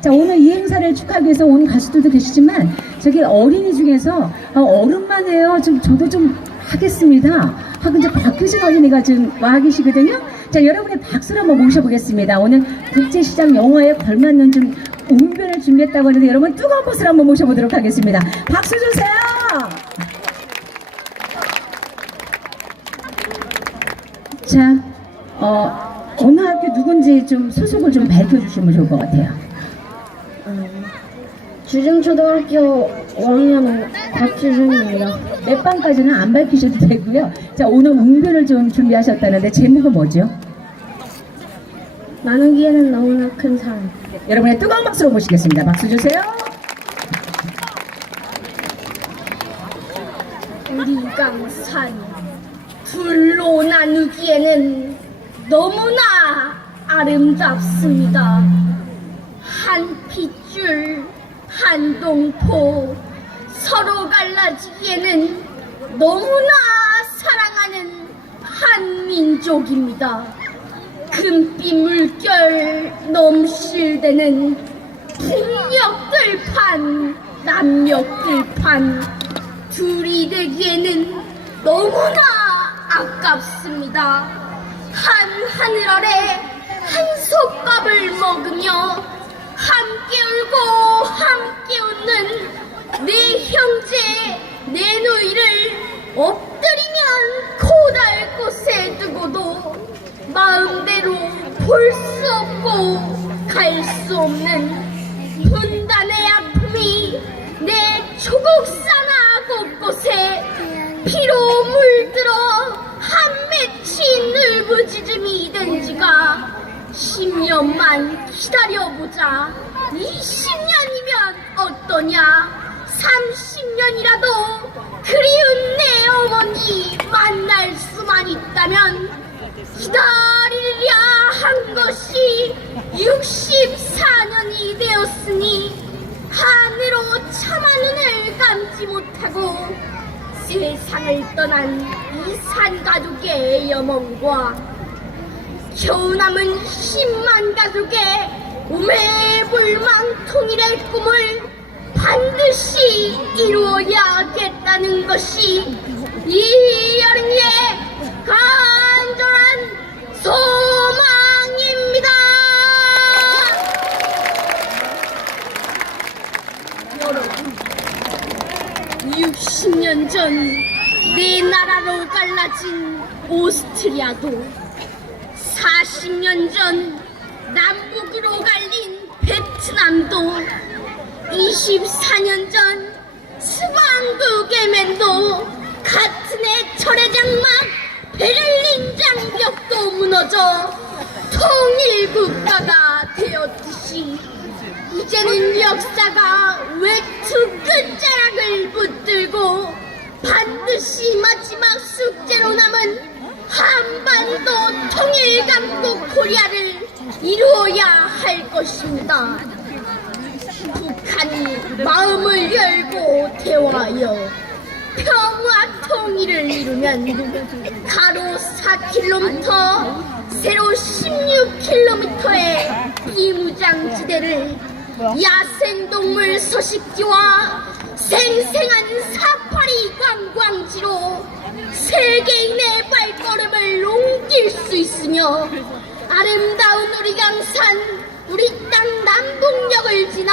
자, 오늘 이 행사를 축하하기 위해서 온 가수들도 계시지만, 저기 어린이 중에서, 어, 어른만 해요. 좀, 저도 좀 하겠습니다. 하고 이제 박효진 어린이가 지금 와 계시거든요. 자, 여러분의 박수를 한번 모셔보겠습니다. 오늘 국제시장 영화에 걸맞는 좀 웅변을 준비했다고 하는데, 여러분 뜨거운 박수를 한번 모셔보도록 하겠습니다. 박수 주세요! 자, 어, 어느 학교 누군지 좀 소속을 좀 밝혀 주시면 좋을 것 같아요. 주중초등학교 5학년 박주중입니다. 몇 반까지는 안 밝히셔도 되고요. 자, 오늘 웅변을 좀 준비하셨다는데 제목은 뭐죠? 나누기에는 너무나 큰 사랑. 여러분의 뜨거운 박수로 모시겠습니다. 박수 주세요. 우리 강산 둘로 나누기에는 너무나 아름답습니다. 한 핏줄, 한 동포, 서로 갈라지기에는 너무나 사랑하는 한 민족입니다. 금빛 물결 넘실대는 풍력들판, 남력들판, 둘이 되기에는 너무나 아깝습니다. 한 하늘 아래 한 솥밥을 먹으며 함께 울고 함께 웃는 내 형제 내 누이를 엎드리면 고달 곳에 두고도 마음대로 볼 수 없고 갈 수 없는 분단의 아픔이 내 조국사나 곳곳에 피로 물들어 한 맺힌 울부짖음이 된 지가 10년만 기다려보자. 20년이면 어떠냐? 30년이라도 그리운 내 어머니 만날 수만 있다면 기다리려 한 것이 64년이 되었으니 하늘로 차마 눈을 감지 못하고 세상을 떠난 이 산 가족의 염원과 겨우 남은 10만 가족의 우매불망 통일의 꿈을 반드시 이루어야겠다는 것이 이 여름의 간절한 소망입니다. 여러분, 60년 전 내 나라로 갈라진 오스트리아도 40년 전 남북으로 갈린 베트남도 24년 전 스방구 개맨도 코리아를 이루어야 할 것입니다. 북한이 마음을 열고 대화하여 평화 통일을 이루면 가로 4km, 세로 16km의 비무장 지대를 야생동물 서식지와 생생한 사파리 관광지로 세계인의 발걸음을 옮길 수 있으며 아름다운 우리 강산 우리 땅 남북역을 지나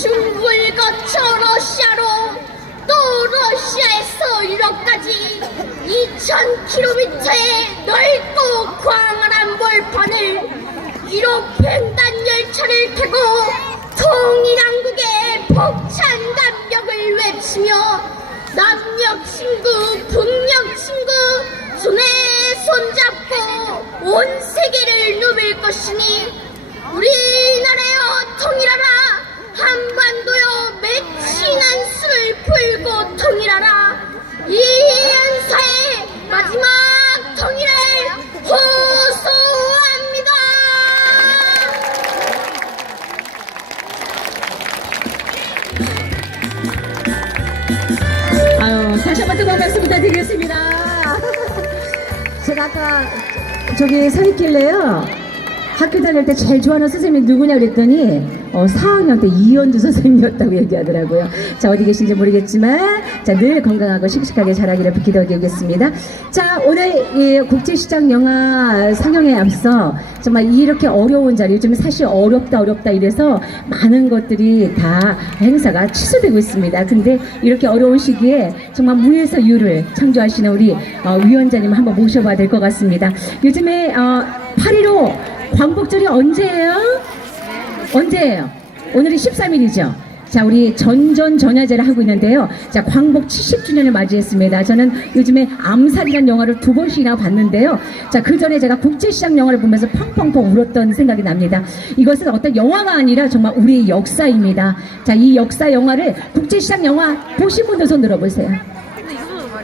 중국을 거쳐 러시아로 또 러시아에서 유럽까지 2,000km의 넓고 광활한 벌판을 1호 횡단 열차를 타고 통일한국의 벅찬 감격을 외치며 남녘 친구 북녘 친구 손에 손잡고 온 세계를 누빌 것이니 우리나라여 통일하라 한반도여 맺힌 한 수를 풀고 통일하라 이 연사의 마지막 통일을 호소합니다. 아유, 다시 한번 뜨거운 박수 부탁드리겠습니다. 아까 저기 서 있길래요. 학교 다닐 때 제일 좋아하는 선생님이 누구냐 그랬더니 어, 4학년 때 이현주 선생님이었다고 얘기하더라고요. 자 어디 계신지 모르겠지만 자 늘 건강하고 씩씩하게 자라기를 기도드리겠습니다. 자 오늘 이 국제시장 영화 상영에 앞서 정말 이렇게 어려운 자리 요즘 사실 어렵다 어렵다 이래서 많은 것들이 다 행사가 취소되고 있습니다. 근데 이렇게 어려운 시기에 정말 무에서 유를 창조하시는 우리 어, 위원장님 한번 모셔봐야 될 것 같습니다. 요즘에 어, 8.15 광복절이 언제예요? 언제예요? 오늘이 13일이죠. 자, 우리 전전 전야제를 하고 있는데요. 자, 광복 70주년을 맞이했습니다. 저는 요즘에 암살이라는 영화를 두 번씩이나 봤는데요. 자, 그 전에 제가 국제시장 영화를 보면서 펑펑펑 울었던 생각이 납니다. 이것은 어떤 영화가 아니라 정말 우리의 역사입니다. 자, 이 역사 영화를 국제시장 영화 보신 분들 손 들어보세요.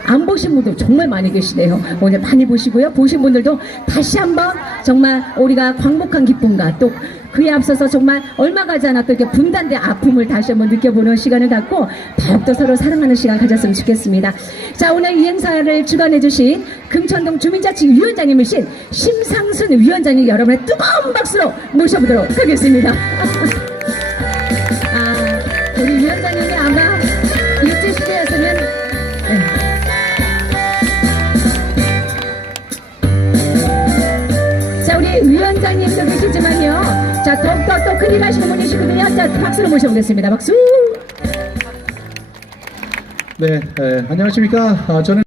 안 보신 분들 정말 많이 계시네요. 오늘 많이 보시고요. 보신 분들도 다시 한번 정말 우리가 광복한 기쁨과 또 그에 앞서서 정말 얼마 가지 않았던 분단된 아픔을 다시 한번 느껴보는 시간을 갖고 더욱더 서로 사랑하는 시간 가졌으면 좋겠습니다. 자, 오늘 이 행사를 주관해 주신 금천동 주민자치위원장님이신 심상순 위원장님 여러분의 뜨거운 박수로 모셔보도록 하겠습니다. 위원장님도 계시지만요. 자, 더욱더 또 큰일 하시는 분이시거든요. 자, 박수로 모셔보겠습니다. 박수! 네, 에, 안녕하십니까. 아, 저는